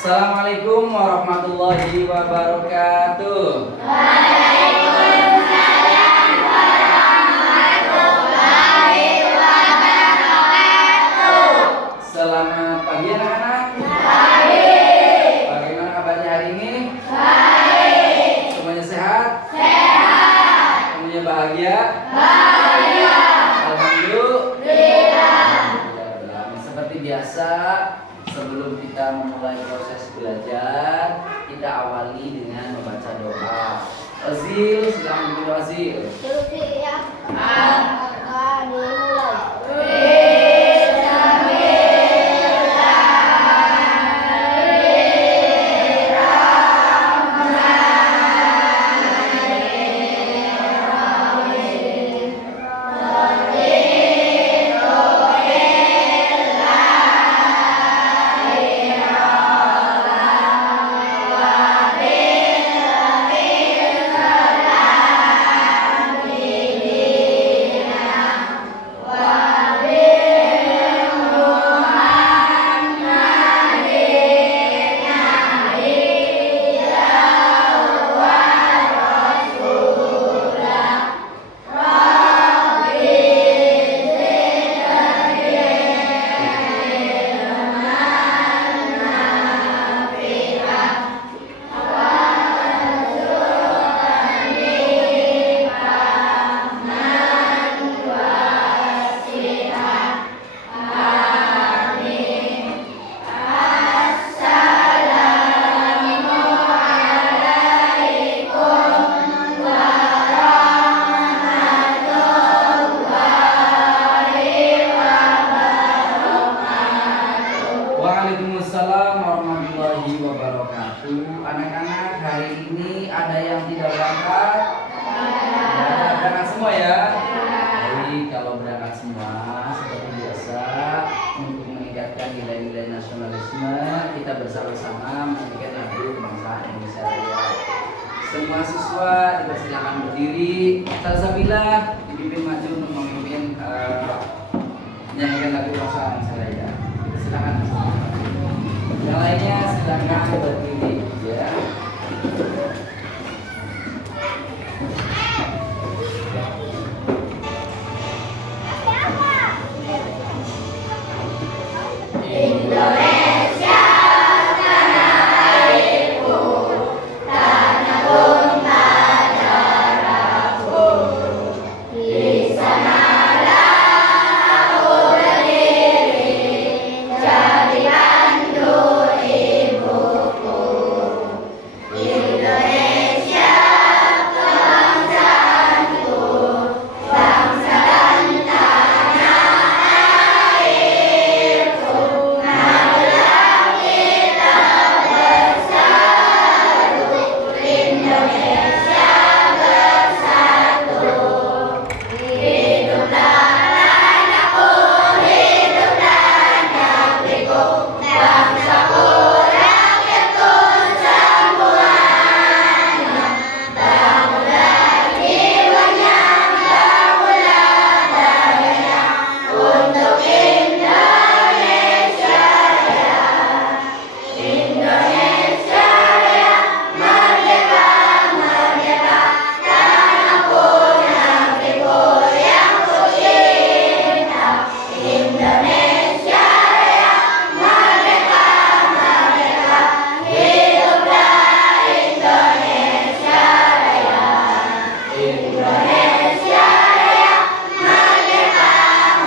Assalamualaikum warahmatullahi wabarakatuh. Waalaikumsalam warahmatullahi wabarakatuh. Selamat pagi anak-anak. Baik. Bagaimana kabarnya hari ini? Baik. Semuanya sehat? Sehat. Semuanya bahagia? Bahagia. Alhamdulillah. Seperti biasa, sebelum kita memulai proses belajar, kita awali dengan membaca doa. Azil, silakan dulu Azil. Akan dimulai. Waalaikumsalam warahmatullahi wabarakatuh. Anak-anak, hari ini ada yang tidak berangkat? Berangkat semua ya? Jadi kalau berangkat semua, seperti biasa, untuk meningkatkan nilai-nilai nasionalisme, kita bersama-sama meningkatkan lagu kebangsaan Indonesia Raya. Semua siswa dipersilakan berdiri. Salsabilah dipimpin maju untuk memimpin menyanyikan lagu kebangsaan Indonesia Raya. Silakan. Yang lainnya silakan berdiri ya. Indonesia tanah airku, tanah tumpah darahku. Di sanalah aku berdiri, jadi pandu ibuku. Indonesia kebangsaanku, bangsa dan tanah airku. Marilah kita bersatu, Indonesia bersatu. Hiduplah tanahku, hiduplah negeriku, bangsaku, rakyatku semuanya. Bangunlah jiwanya, bangunlah dayanya, untuk Indonesia Raya. Indonesia Raya, merdeka, merdeka, tanahku, negeriku yang kucinta. Indonesia Raya, merdeka, merdeka, hiduplah Indonesia Raya. Indonesia Raya, merdeka,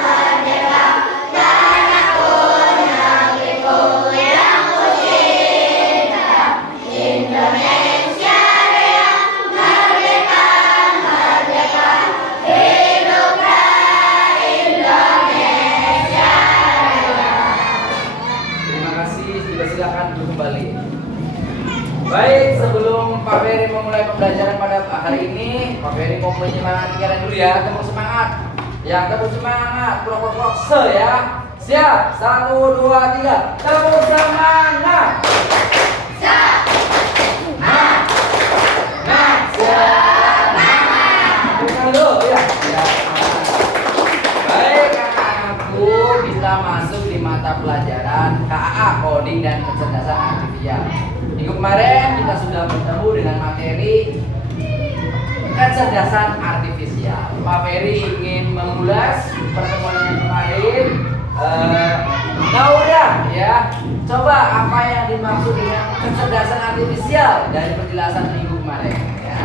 merdeka, tanahku, negeriku yang kucinta. Indonesia Raya, merdeka, merdeka, hiduplah Indonesia Raya. Terima kasih, sudah silakan duduk kembali. Baik, sebelum Pak Ferry memulai pembelajaran pada hari ini, Pak Ferry mau menyemangati kalian dulu ya. Tepuk semangat. Ya, tepuk semangat. Prok se ya. Siap? 1, 2, 3. Tepuk semangat. Semangat, Tepuk tangan dulu ya. Ya. Baik, anak-anakku, kita masuk di mata pelajaran KAA, coding dan kecerdasan artifisial. Minggu kemarin kita sudah bertemu dengan materi kecerdasan artifisial. Pak Ferry ingin mengulas pertemuan yang kemarin. Naura ya, coba apa yang dimaksud dengan kecerdasan artifisial dari penjelasan minggu kemarin ya.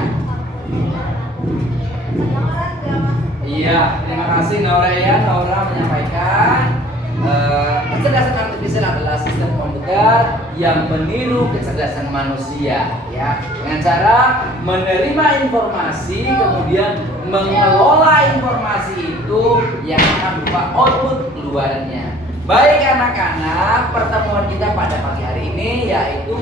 Iya, terima kasih Naura ya. Naura menyampaikan kecerdasan artifisial adalah sistem komputer yang meniru kecerdasan manusia ya, dengan cara menerima informasi kemudian mengelola informasi itu yang akan berupa output keluarnya. Baik anak-anak, pertemuan kita pada pagi hari ini yaitu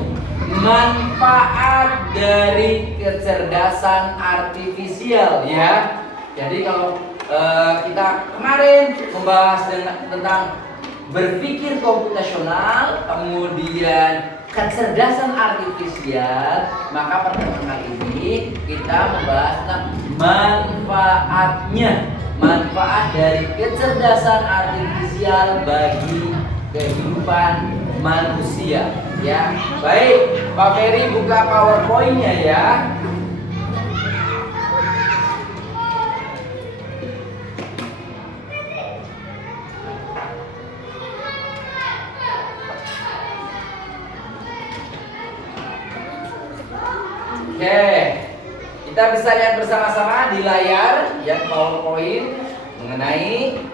manfaat dari kecerdasan artifisial ya. Jadi kalau kita kemarin membahas tentang berpikir komputasional, kemudian kecerdasan artifisial, maka pertemuan kali ini kita membahas tentang manfaat dari kecerdasan artifisial bagi kehidupan manusia ya. Baik, Pak Ferry buka PowerPoint-nya ya. Oke, kita bisa lihat bersama-sama di layar ya PowerPoint mengenai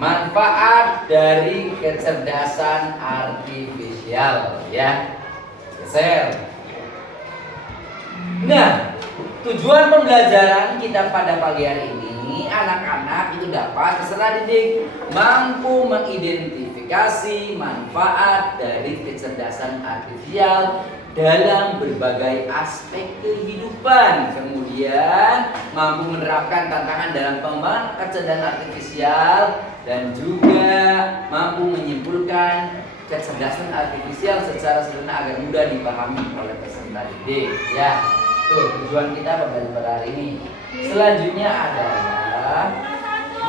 manfaat dari kecerdasan artifisial ya. Geser. Nah, tujuan pembelajaran kita pada pagi hari ini, anak-anak itu dapat peserta didik mampu mengidentifikasi manfaat dari kecerdasan artifisial dalam berbagai aspek kehidupan, kemudian mampu menerapkan tantangan dalam pengembangan kecerdasan artifisial dan juga mampu menyimpulkan kecerdasan artifisial secara sederhana agar mudah dipahami oleh peserta didik ya. Tuh tujuan kita pada hari ini. Selanjutnya adalah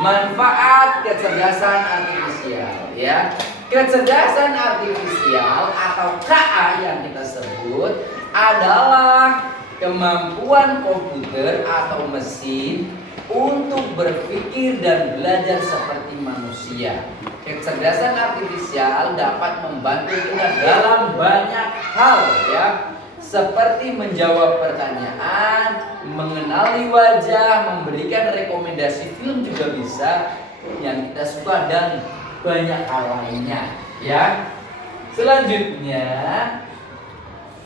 manfaat kecerdasan artifisial ya. Kecerdasan artifisial atau KA yang kita sebut adalah kemampuan komputer atau mesin untuk berpikir dan belajar seperti manusia. Kecerdasan artifisial dapat membantu kita dalam banyak hal ya, seperti menjawab pertanyaan, mengenali wajah, memberikan rekomendasi film juga bisa yang kita suka dan banyak hal lainnya ya. Selanjutnya,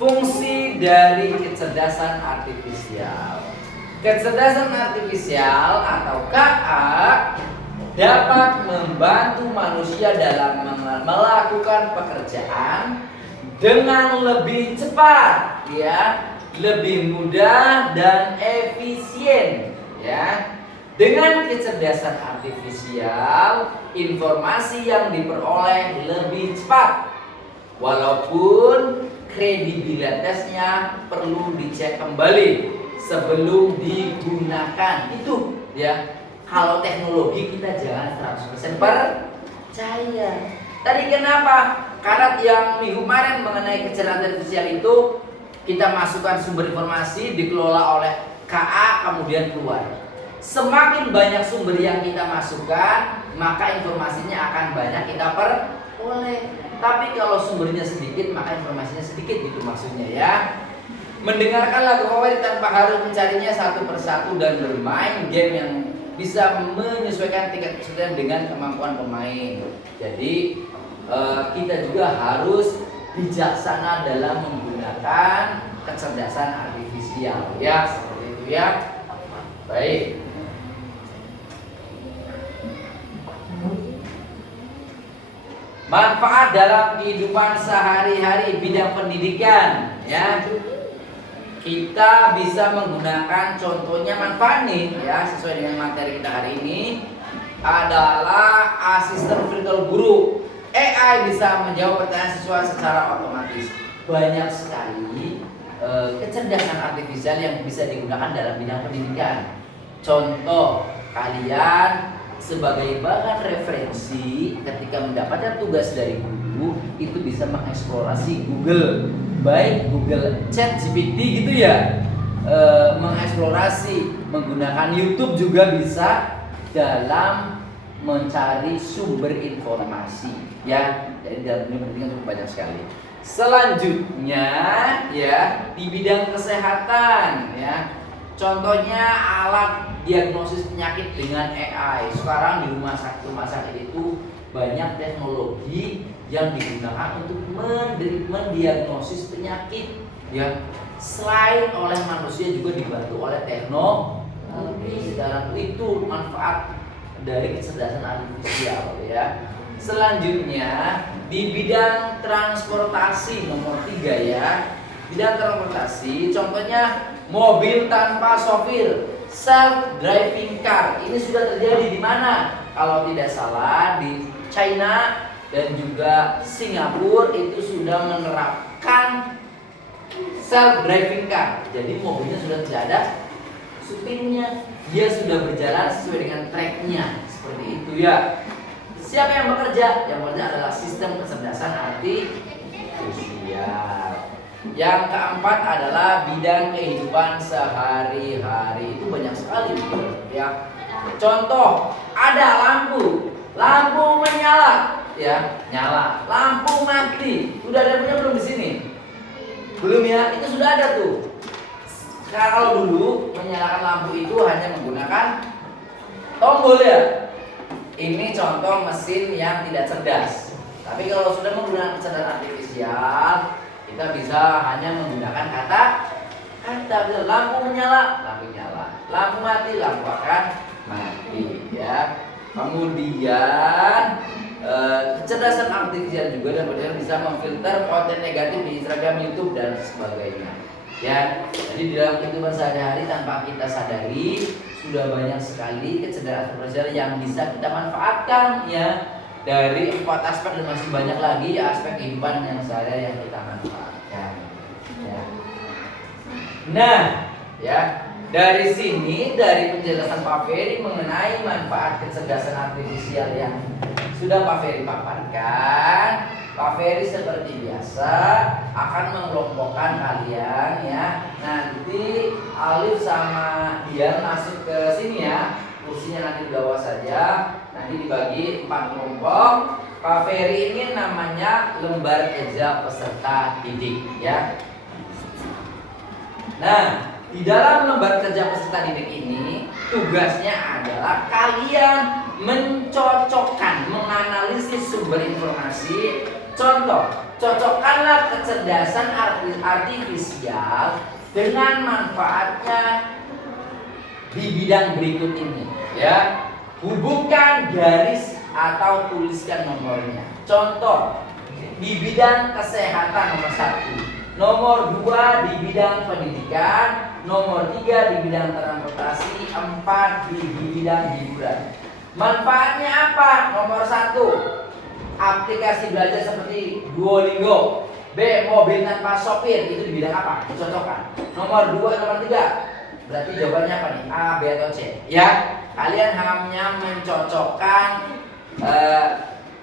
fungsi dari kecerdasan artifisial. Kecerdasan artifisial atau KA dapat membantu manusia dalam melakukan pekerjaan dengan lebih cepat ya, lebih mudah dan efisien ya. Dengan kecerdasan artifisial, informasi yang diperoleh lebih cepat, walaupun kredibilitasnya perlu dicek kembali sebelum digunakan. Itu ya, kalau teknologi kita jangan 100% percaya. Tadi kenapa? Karena yang minggu kemarin mengenai kecerdasan artifisial itu kita masukkan sumber informasi dikelola oleh KA kemudian keluar. Semakin banyak sumber yang kita masukkan, maka informasinya akan banyak kita peroleh. Tapi kalau sumbernya sedikit, maka informasinya sedikit, gitu maksudnya ya. Mendengarkan lagu favorit tanpa harus mencarinya satu persatu dan bermain game yang bisa menyesuaikan tingkat kesulitan dengan kemampuan pemain. Jadi kita juga harus bijaksana dalam menggunakan kecerdasan artifisial ya, seperti itu ya. Baik. Manfaat dalam kehidupan sehari-hari bidang pendidikan ya. Kita bisa menggunakan contohnya manfaat nih ya, sesuai dengan materi kita hari ini adalah asisten virtual guru. AI bisa menjawab pertanyaan siswa secara otomatis. Banyak sekali kecerdasan artifisial yang bisa digunakan dalam bidang pendidikan. Contoh, kalian sebagai bahan referensi ketika mendapatkan tugas dari guru itu bisa mengeksplorasi Google, baik Google Chat GPT gitu ya, mengeksplorasi menggunakan YouTube juga bisa dalam mencari sumber informasi ya. Jadi dalam ini penting untuk banyak sekali. Selanjutnya ya di bidang kesehatan ya, contohnya alat diagnosis penyakit dengan AI. Sekarang di rumah sakit itu banyak teknologi yang digunakan untuk mendiagnosis penyakit ya. Selain oleh manusia juga dibantu oleh teknologi. Dalam itu manfaat dari kecerdasan artifisial ya. Selanjutnya di bidang transportasi nomor 3 ya. Bidang transportasi contohnya mobil tanpa sopir, self driving car. Ini sudah terjadi di mana? Kalau tidak salah di China dan juga Singapura itu sudah menerapkan self driving car. Jadi mobilnya sudah tidak ada supirnya, dia sudah berjalan sesuai dengan tracknya, seperti itu ya. Siapa yang bekerja? Yang bekerja adalah sistem kecerdasan artifisial. Yang keempat adalah bidang kehidupan sehari-hari. Itu banyak sekali ya. Contoh, ada lampu menyala ya, nyala. Lampu mati. Udah ada punya belum di sini? Belum ya? Itu sudah ada tuh. Sekarang kalau dulu menyalakan lampu itu hanya menggunakan tombol ya. Ini contoh mesin yang tidak cerdas. Tapi kalau sudah menggunakan kecerdasan artifisial, kita bisa hanya menggunakan kata lampu menyala, lampu nyala. Lampu mati, lampu akan mati ya. Kemudian kecerdasan artifisial juga dan benar bisa memfilter konten negatif di Instagram, YouTube dan sebagainya. Ya, jadi di dalam kehidupan sehari-hari tanpa kita sadari sudah banyak sekali kecerdasan artifisial yang bisa kita manfaatkan ya, dari 4 aspek dan masih banyak lagi aspek kehidupan yang sehari-hari yang kita manfaatkan. Ya. Nah, ya dari sini dari penjelasan Pak Ferry mengenai manfaat kecerdasan artifisial yang sudah Pak Ferry paparkan, Pak Ferry seperti biasa akan mengelompokkan kalian ya. Nanti Alif sama Dian masuk ke sini ya. Kursinya nanti di bawah saja. Nanti dibagi 4 kelompok. Pak Ferry ini namanya lembar kerja peserta didik ya. Nah, di dalam lembar kerja peserta didik ini tugasnya adalah kalian mencocokkan, menganalisis sumber informasi. Contoh, cocokkanlah kecerdasan artifisial dengan manfaatnya di bidang berikut ini ya. Hubungkan garis atau tuliskan nomornya. Contoh, di bidang kesehatan nomor 1, nomor 2 di bidang pendidikan, nomor 3 di bidang transportasi, 4 di bidang hiburan. Manfaatnya apa? Nomor 1, aplikasi belajar seperti Duolingo. B, mobil tanpa sopir, itu di bidang apa? Dicocokkan. Nomor 2, nomor 3. Berarti jawabannya apa nih? A, B atau C? Ya, kalian hanya mencocokkan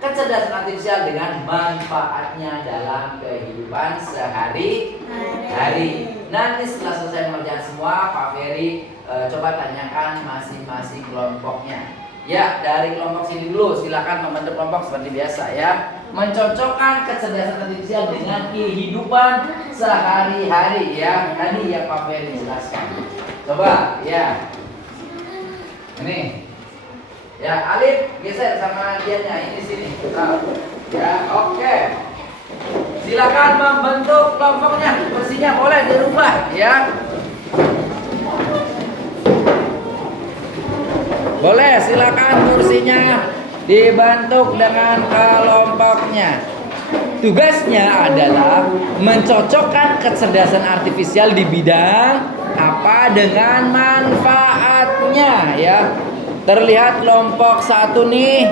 kecerdasan artifisial dengan manfaatnya dalam kehidupan sehari-hari. Nanti setelah selesai mengerjakan semua, Pak Ferry coba tanyakan masing-masing kelompoknya. Ya, dari kelompok sini dulu, silakan membentuk kelompok seperti biasa ya. Mencocokkan kecerdasan artifisial dengan kehidupan sehari-hari ya. Tadi yang Pak Ferry jelaskan. Coba ya. Ini. Ya, Alif geser sama dianya ini sini. Ya, oke. Silakan membentuk kelompoknya. Kursinya boleh dirubah ya. Boleh, silakan kursinya dibentuk dengan kelompoknya. Tugasnya adalah mencocokkan kecerdasan artifisial di bidang apa dengan manfaatnya ya. Terlihat kelompok 1 nih,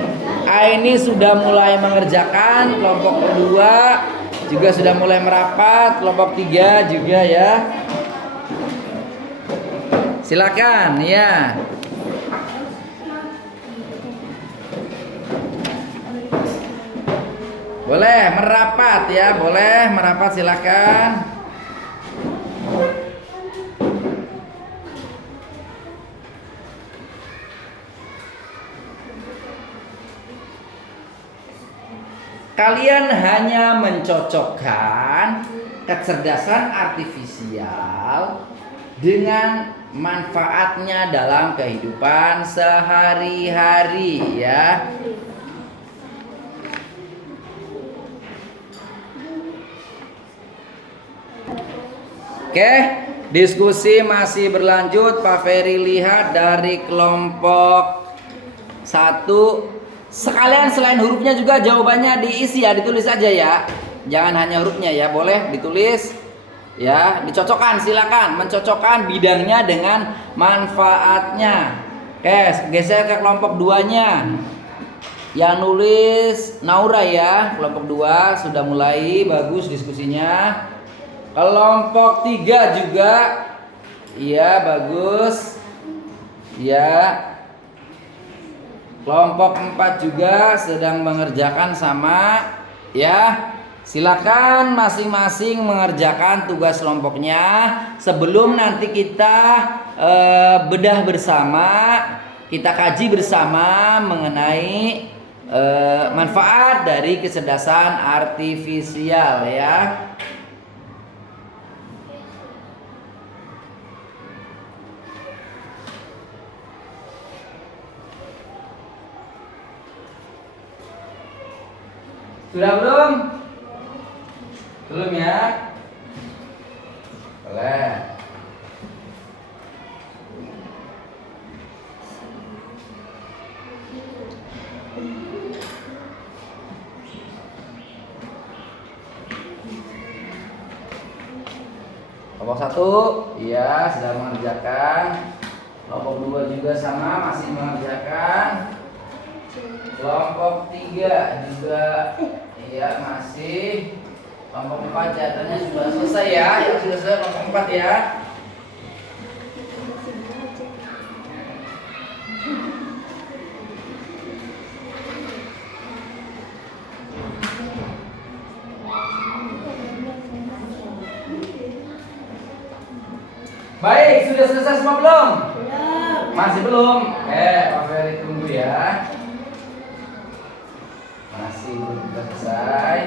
ini sudah mulai mengerjakan. Kelompok kedua juga sudah mulai merapat. Kelompok 3 juga ya. Silakan ya. Boleh merapat ya, boleh merapat silakan. Kalian hanya mencocokkan kecerdasan artifisial dengan manfaatnya dalam kehidupan sehari-hari ya. Oke, diskusi masih berlanjut. Pak Ferry lihat dari kelompok 1. Sekalian selain hurufnya juga jawabannya diisi ya, ditulis aja ya. Jangan hanya hurufnya ya, boleh ditulis ya, dicocokkan, silakan mencocokkan bidangnya dengan manfaatnya. Oke, geser ke kelompok 2-nya. Yang nulis Naura ya, kelompok 2 sudah mulai bagus diskusinya. Kelompok 3 juga iya bagus ya. Kelompok 4 juga sedang mengerjakan sama ya. Silakan masing-masing mengerjakan tugas kelompoknya sebelum nanti kita bedah bersama, kita kaji bersama mengenai manfaat dari kecerdasan artifisial ya. Sudah belum? Belum ya? Boleh. Kelompok 1, iya sudah mengerjakan. Kelompok 2 juga sama, masih mengerjakan. Kelompok 3 juga iya masih. Kelompok 4 catanya sudah selesai ya. Yang sudah selesai kelompok 4 ya. Baik, sudah selesai semua belum? Belum. Masih belum? Pak Ferry tunggu ya. Masih belum selesai.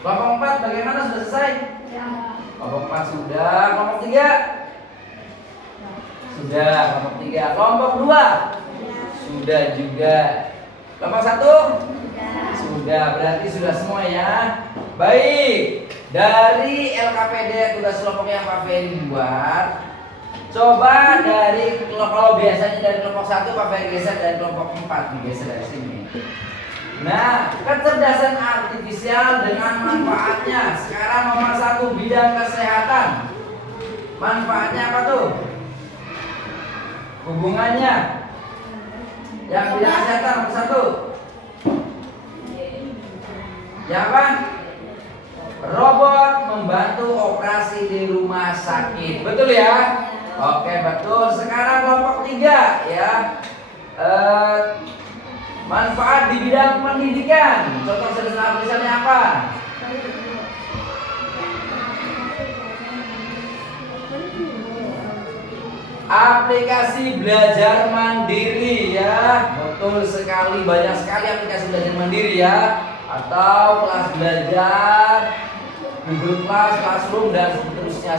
Kelompok 4 bagaimana, sudah selesai? Ya. Kelompok 4 sudah. Kelompok 3? Sudah. Kelompok 3. Kelompok 2? Sudah juga. Kelompok 1? Sudah. Berarti sudah semua ya. Baik. Dari LKPD tugas kelompok yang Pak Ferry buat, coba dari kalau biasanya dari kelompok 1 Pak Ferry geser dari kelompok 4 digeser dari sini. Nah, kecerdasan artifisial dengan manfaatnya. Sekarang nomor 1 bidang kesehatan. Manfaatnya apa tuh? Hubungannya. Yang bidang kesehatan nomor 1. Ya apa? Robot membantu operasi di rumah sakit. Betul ya? Oke, betul. Sekarang kelompok 3 ya. Manfaat di bidang pendidikan. Contoh sederhana misalnya apa? Aplikasi belajar mandiri ya. Betul sekali, banyak sekali aplikasi belajar mandiri ya. Atau kelas belajar, Google Class, Classroom dan seterusnya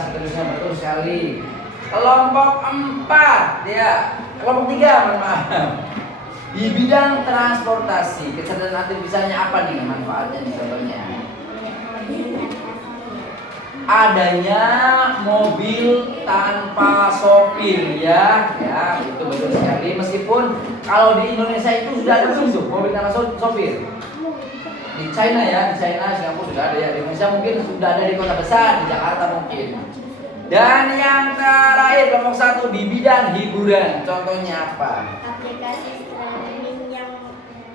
betul sekali. Kelompok 4 ya. Kelompok 3 maaf. Di bidang transportasi, kecerdasan artifisialnya apa nih manfaatnya nih contohnya? Adanya mobil tanpa sopir ya, itu betul sekali. Meskipun kalau di Indonesia itu sudah ada belum tuh mobil tanpa sopir? Di China ya, di China, Singapura sudah ada ya. Di Indonesia mungkin sudah ada di kota besar, di Jakarta mungkin. Dan yang terakhir kelompok 1 di bidang hiburan, contohnya apa? Aplikasi streaming yang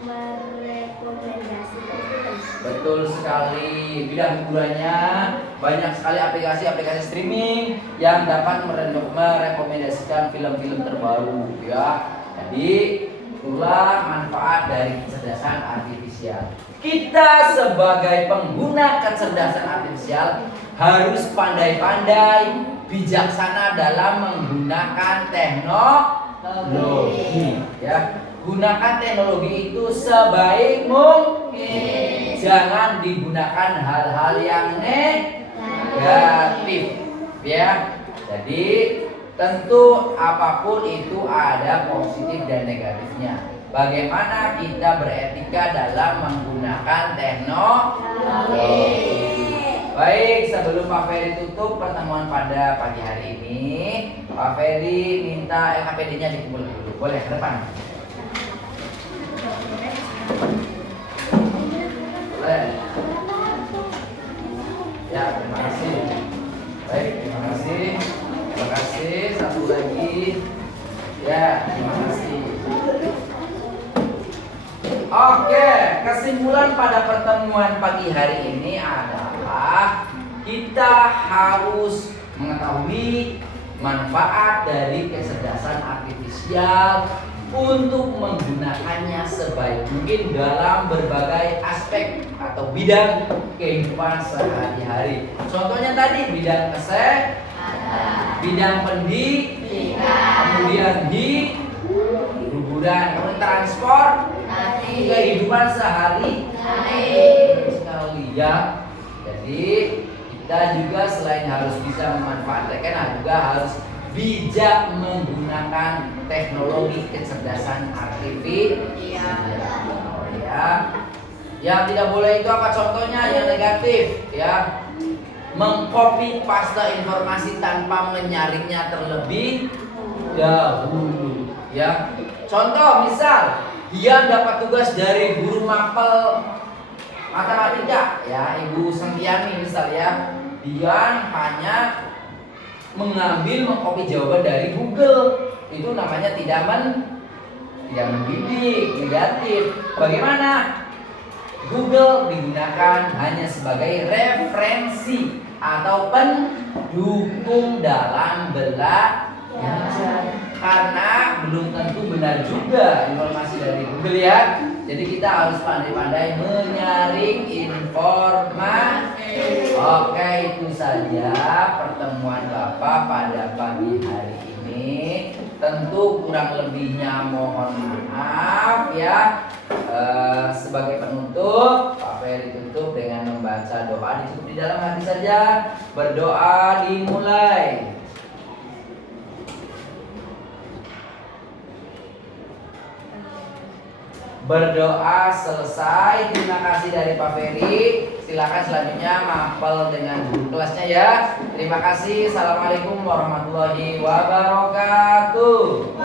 merekomendasikan film. Betul sekali. Bidang hiburannya banyak sekali aplikasi-aplikasi streaming yang dapat merekomendasikan film-film terbaru ya. Jadi itulah manfaat dari kecerdasan artifisial. Kita sebagai pengguna kecerdasan artifisial harus pandai-pandai, bijaksana dalam menggunakan teknologi ya. Gunakan teknologi itu sebaik mungkin. Jangan digunakan hal-hal yang negatif ya. Jadi tentu apapun itu ada positif dan negatifnya. Bagaimana kita beretika dalam menggunakan teknologi. Baik, sebelum Pak Ferry tutup pertemuan pada pagi hari ini, Pak Ferry minta LKPD-nya dikumpul dulu. Boleh ke depan? Boleh. Ya, terima kasih. Baik, terima kasih. Terima kasih. Satu lagi. Ya, terima kasih. Oke, kesimpulan pada pertemuan pagi hari ini adalah kita harus mengetahui manfaat dari kecerdasan artifisial untuk menggunakannya sebaik mungkin dalam berbagai aspek atau bidang kehidupan sehari-hari. Contohnya tadi bidang kesehatan, bidang pendidikan, kemudian hiburan, kemudian transport, kehidupan sehari-hari sekali ya. Jadi kita juga selain harus bisa memanfaatkan, juga harus bijak menggunakan teknologi kecerdasan artifisial ya. Yang tidak boleh itu apa contohnya? Yang negatif ya. Mengcopy paste informasi tanpa menyaringnya terlebih dahulu ya. Contoh misal dia dapat tugas dari guru mapel matematika ya, Ibu Sentiani misal ya. Dia hanya mengcopy jawaban dari Google. Itu namanya tidak mendidik, negatif. Bagaimana? Google digunakan hanya sebagai referensi atau pendukung dalam belajar, karena belum tentu benar juga informasi dari Google ya. Jadi kita harus pandai-pandai menyaring informasi. Oke, itu saja pertemuan Bapak pada pagi hari ini. Tentu kurang lebihnya mohon maaf ya. Sebagai penutup, Pak Ferry tutup dengan membaca doa. Dicukup di dalam hati saja. Berdoa dimulai. Berdoa selesai. Terima kasih dari Pak Ferry. Silakan selanjutnya mapel dengan guru kelasnya ya. Terima kasih. Assalamualaikum warahmatullahi wabarakatuh.